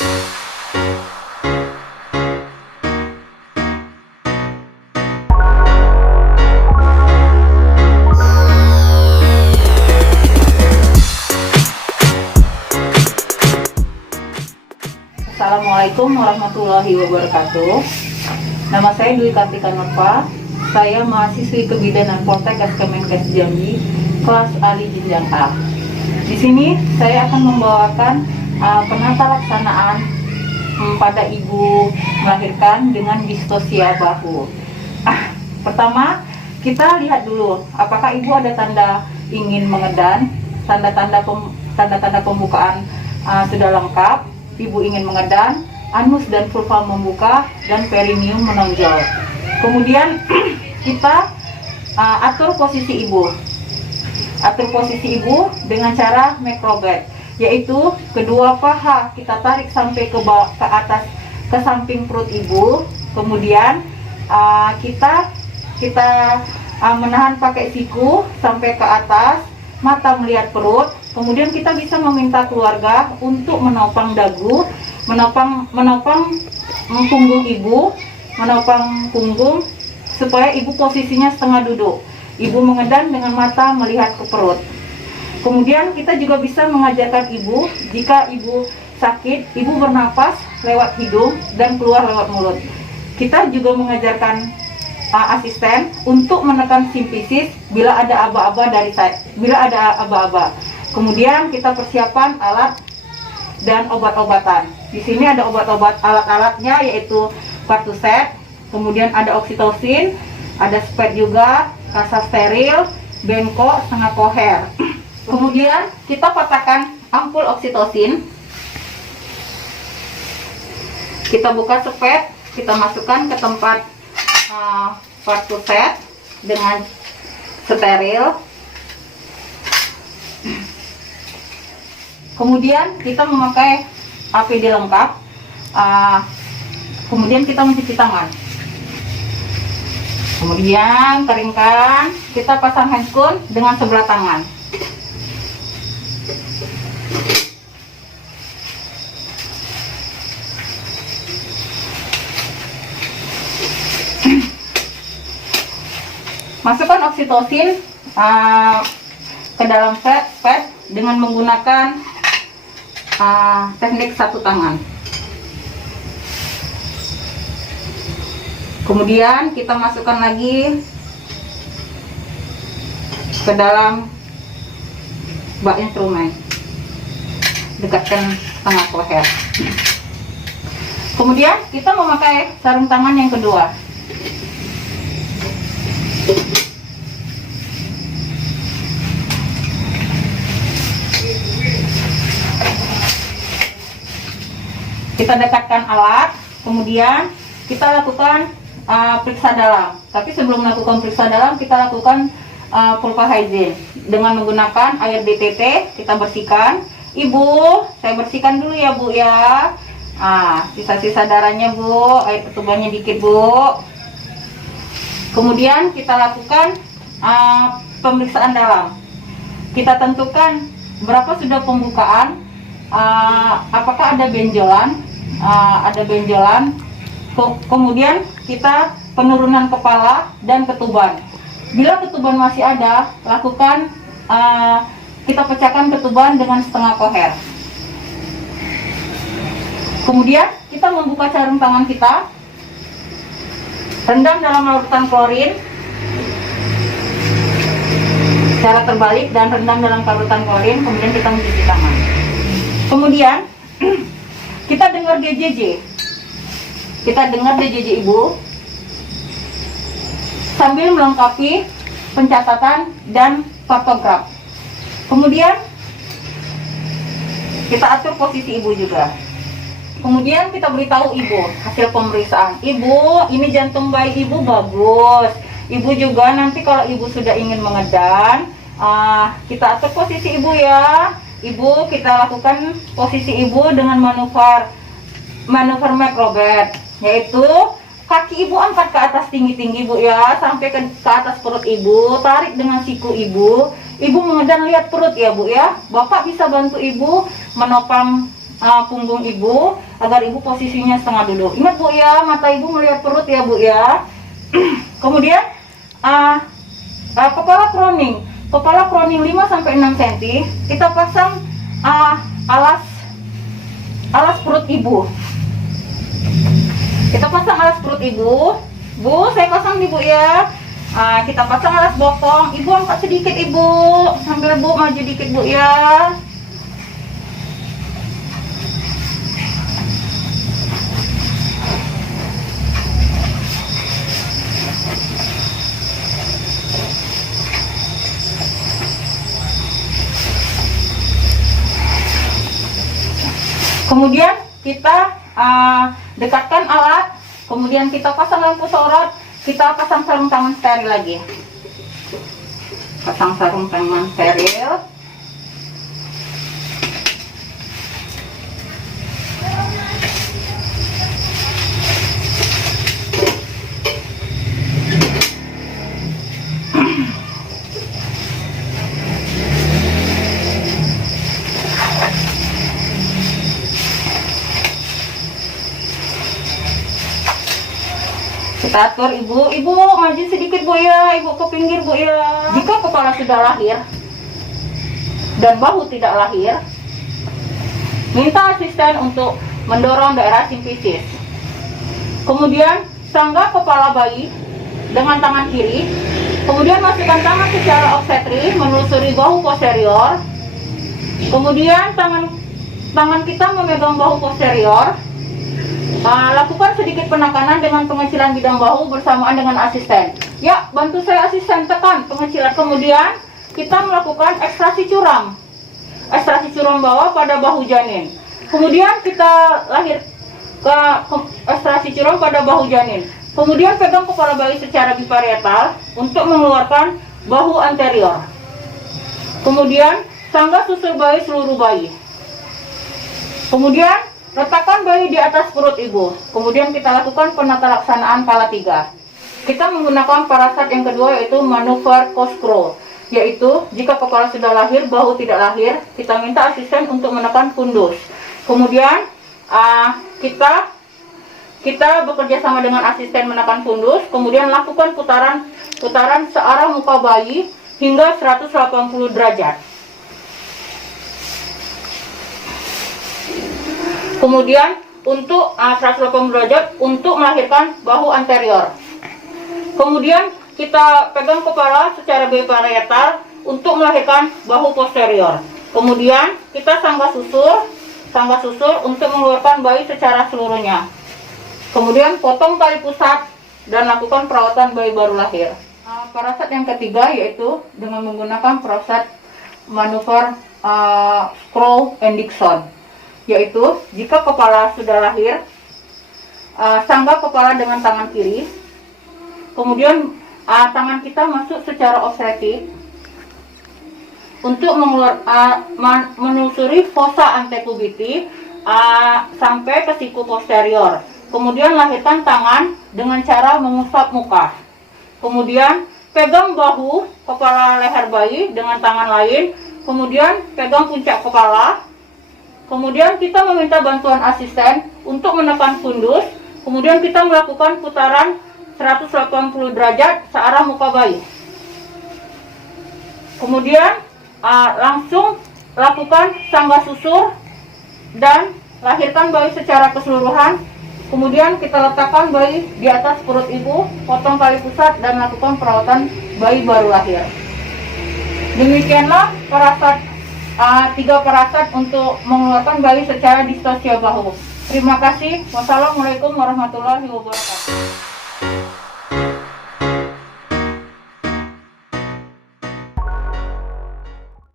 Assalamualaikum warahmatullahi wabarakatuh. Nama saya Dwi Kartika Nurfa. Saya mahasiswi Kebidanan Poltek Kemenkes Jambi, kelas Ali jenjang A. Di sini saya akan membawakan penata laksanaan pada ibu melahirkan dengan distosia bahu. Pertama, kita lihat dulu apakah ibu ada tanda ingin mengedan, tanda-tanda pembukaan sudah lengkap. Ibu ingin mengedan, anus dan vulva membuka, dan perineum menonjol. Kemudian kita atur posisi ibu. Atur posisi ibu dengan cara macrobed, yaitu kedua paha kita tarik sampai ke atas, ke samping perut ibu. Kemudian kita menahan pakai siku sampai ke atas, mata melihat perut. Kemudian kita bisa meminta keluarga untuk menopang dagu, menopang punggung ibu, menopang punggung supaya ibu posisinya setengah duduk. Ibu mengedan dengan mata melihat ke perut. Kemudian kita juga bisa mengajarkan ibu, jika ibu sakit, ibu bernapas lewat hidung dan keluar lewat mulut. Kita juga mengajarkan asisten untuk menekan simpisis bila ada aba-aba. Kemudian kita persiapan alat dan obat-obatan. Di sini ada obat-obat, alat-alatnya yaitu Partuset, kemudian ada oksitosin, ada spet juga, kasa steril, bengko, setengah koher. Kemudian kita patahkan ampul oksitosin. Kita buka spet, kita masukkan ke tempat Partuset dengan steril. Kemudian kita memakai APD lengkap. Kemudian kita mencuci tangan. Kemudian keringkan, kita pasang handscoon dengan sebelah tangan. Masukkan oksitosin ke dalam spet dengan menggunakan teknik satu tangan. Kemudian kita masukkan lagi ke dalam bak instrumen, dekatkan setengah koher. Kemudian kita memakai sarung tangan yang kedua. Kita dekatkan alat, kemudian kita lakukan periksa dalam. Tapi sebelum melakukan periksa dalam, kita lakukan vulva hygiene dengan menggunakan air DTT. Kita bersihkan. Ibu, saya bersihkan dulu ya Bu ya. Sisa-sisa darahnya Bu, air ketubannya dikit Bu. Kemudian kita lakukan pemeriksaan dalam. Kita tentukan berapa sudah pembukaan, apakah ada benjolan. Kemudian kita penurunan kepala dan ketuban. Bila ketuban masih ada, lakukan kita pecahkan ketuban dengan setengah koher. Kemudian kita membuka sarung tangan kita, rendam dalam larutan klorin, cara terbalik dan rendam dalam larutan klorin. Kemudian kita mencuci tangan. Kemudian kita dengar DJJ. Kita dengar DJJ ibu sambil melengkapi pencatatan dan patograf. Kemudian kita atur posisi ibu juga. Kemudian kita beritahu ibu hasil pemeriksaan. Ibu, ini jantung bayi ibu bagus. Ibu juga nanti kalau ibu sudah ingin mengedan, kita atur posisi ibu ya. Ibu, kita lakukan posisi ibu dengan manuver macrobed, yaitu kaki ibu angkat ke atas tinggi-tinggi Bu ya, sampai ke atas perut ibu, tarik dengan siku ibu. Ibu mengedan lihat perut ya Bu ya. Bapak bisa bantu ibu menopang punggung ibu agar ibu posisinya setengah duduk. Ingat Bu ya, mata ibu melihat perut ya Bu ya. Kemudian kepala kroning 5-6 cm kita pasang alas perut ibu. Kita pasang alas perut ibu. Bu, saya pasang nih Bu ya. Kita pasang alas bokong. Ibu angkat sedikit Ibu, sambil Bu maju dikit Bu ya. Kemudian kita dekatkan alat, kemudian kita pasang lampu sorot, kita pasang sarung tangan steril lagi. Pasang sarung tangan steril. Kita atur ibu maju sedikit Bu ya, ibu ke pinggir Bu ya. Jika kepala sudah lahir dan bahu tidak lahir, minta asisten untuk mendorong daerah simfisis. Kemudian sanggah kepala bayi dengan tangan kiri, kemudian masukkan tangan secara obstetri menelusuri bahu posterior. Kemudian tangan kita memegang bahu posterior. Lakukan sedikit penekanan dengan pengecilan bidang bahu bersamaan dengan asisten. Ya, bantu saya asisten, tekan pengecilan. Kemudian kita melakukan ekstraksi curam. Ekstraksi curam bawah pada bahu janin. Kemudian kita ke ekstraksi curam pada bahu janin. Kemudian pegang kepala bayi secara biparietal untuk mengeluarkan bahu anterior. Kemudian sanggah susur bayi seluruh bayi. Kemudian letakkan bayi di atas perut ibu. Kemudian kita lakukan penata laksanaan kala 3. Kita menggunakan parasat yang kedua yaitu manuver Coscrow. Yaitu jika kepala sudah lahir, bahu tidak lahir, kita minta asisten untuk menekan fundus. Kemudian kita bekerja sama dengan asisten menekan fundus. Kemudian lakukan putaran searah muka bayi hingga 180 derajat. Kemudian untuk 180 derajat untuk melahirkan bahu anterior. Kemudian kita pegang kepala secara biparietal untuk melahirkan bahu posterior. Kemudian kita sanggah susur untuk mengeluarkan bayi secara seluruhnya. Kemudian potong tali pusat dan lakukan perawatan bayi baru lahir. Parasat yang ketiga yaitu dengan menggunakan parasat manuver Crow and Dixon. Yaitu jika kepala sudah lahir, sanggah kepala dengan tangan kiri, kemudian tangan kita masuk secara obstetrik untuk menelusuri fossa antecubiti sampai ke siku posterior. Kemudian lahirkan tangan dengan cara mengusap muka. Kemudian pegang bahu kepala leher bayi dengan tangan lain, kemudian pegang puncak kepala. Kemudian kita meminta bantuan asisten untuk menekan fundus. Kemudian kita melakukan putaran 180 derajat searah muka bayi. Kemudian langsung lakukan sanggah susur dan lahirkan bayi secara keseluruhan. Kemudian kita letakkan bayi di atas perut ibu, potong tali pusat dan lakukan perawatan bayi baru lahir. Demikianlah parasat 3 parasat untuk mengeluarkan bayi secara distosia bahu. Terima kasih. Wassalamualaikum warahmatullahi wabarakatuh.